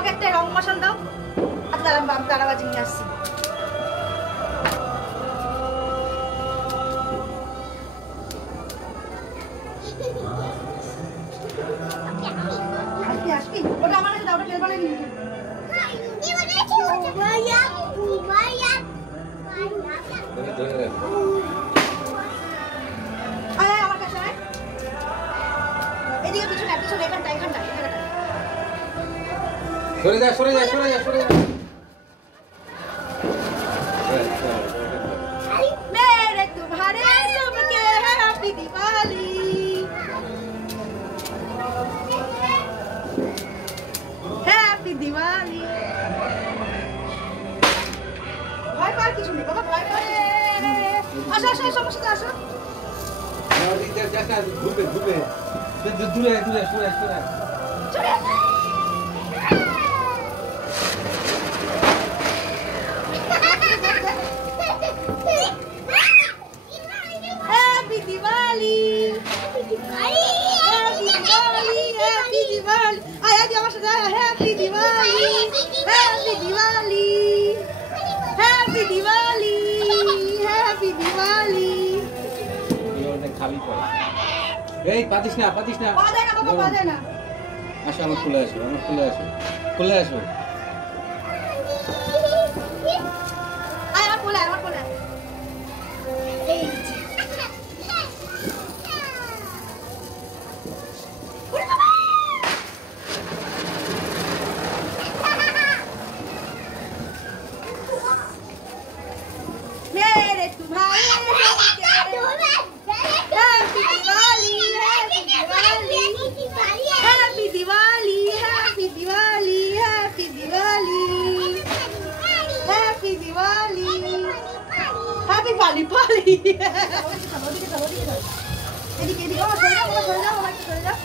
আমাকে একটা রং মশাল দাও। আচ্ছা দাঁড়া, আমি তারাবাজি নিয়ে আসছি। আসবি ওটা আমার কাছে দাও, ওটা ফেলবা না কিন্তু। আমার কাছে এদিকে পিছনে পিছনে এখানটা এখানটা এখানটা সরে যা সরে যা সরে যা সরে যা। मेरे तुम्हारे सबके हैप्पी दिवाली, हैप्पी दिवाली। ভয় পাওয়ার কিছু নেই বাবা, ভয় পাওয়ার আসো আসো সমস্যা আসো। ঘুরবে ঘুরবে দূরে দূরে সরে সরে চলে happy Diwali, happy Diwali, happy Diwali. आया जी আমার সাথে happy Diwali, happy Diwali, happy Diwali, happy Diwali. খালি পড়ে এই পাতিস না পা দেয় না বাবা, পা দেয় না। আসো আমার খুলে আসো, আমার খুলে আসো, খুলে আসো। আয় আমার কোলে, আমার কোলে। এই मेरे तुम्हारे happy Diwali, happy Diwali, happy Diwali, happy Diwali, happy Diwali, happy Diwali, happy पाली पाली। এদিকে এদিকে আমার সরে যাও, আমার সরে যাও, আমার সরে যাও।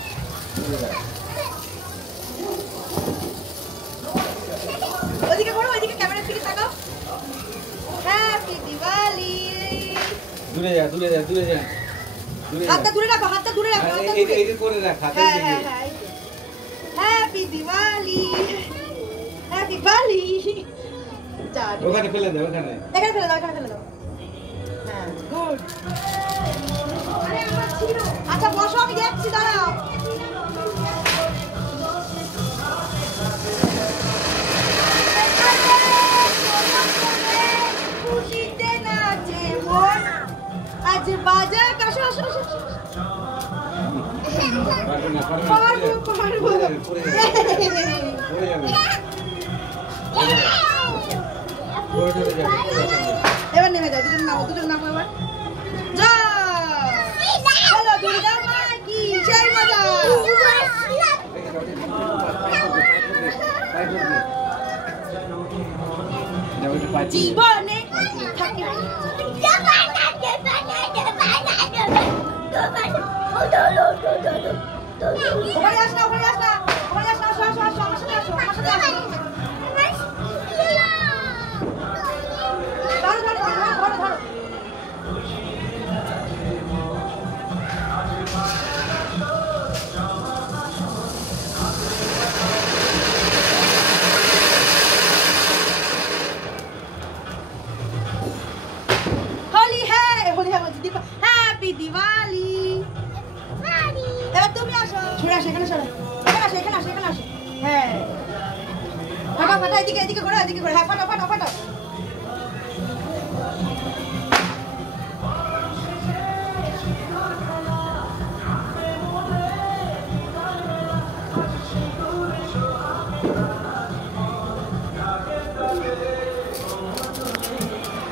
ওদিকে করো, ওইদিকে ক্যামেরার দিকে তাকাও। हैप्पी दिवाली। দূরে যা দূরে যা দূরে যা দূরে যা। হাতটা দূরে রাখো, হাতটা দূরে রাখো, হাতটা দূরে। এই করে রাখ হাতে হ্যাঁ দিকে। হ্যাঁ হ্যাঁ। Happy Diwali, happy Diwali. চার ওখানে ফেলে দে ওখানে। এখানে ফেলে দাও, এখানে ফেলে দাও। হ্যাঁ গুড। আচ্ছা বসো, আমি যাচ্ছি, দাঁড়াও। খুশিতে নাচে মন, আজ বাজা কাশো আসো আসো। পারবে না পারবে না। পারবো পারবো। পড়ে যাবে পড়ে যাবে। এবার নেমে যাও, দুজন নামো, দুজন নামো এবার। জয় বলো দুর্গা মা কি জয়। মজা জীবনে থাকে ওখানে আস না, ওখানে আস না, ওখানে আস না, আসো আসো আসো, আমার সাথে আসো, আমার সাথে আসো। ধরো ধরো ধরো ধরো ধরো। होली है बलती हैप्पी दिवाली। এবার তুমি আসো, সরে আসো, এখানে সরো, এখানে আসো, এখানে আসো, এখানে আসো। হ্যাঁ ফাটা ফাটা, এদিকে এদিকে করো, এদিকে করো। হ্যাঁ ফাটা ফাটা ফাটা।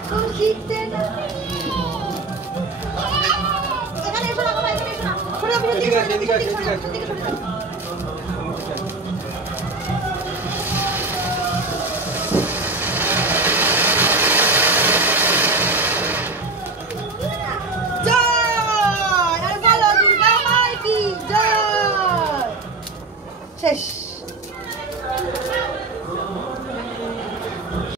খুশিতে না এখানে এসো না বাবা, এখানে এসো না। সরে যাও, এদিকে আসো, এদিকে আসো, এদিকে আসো।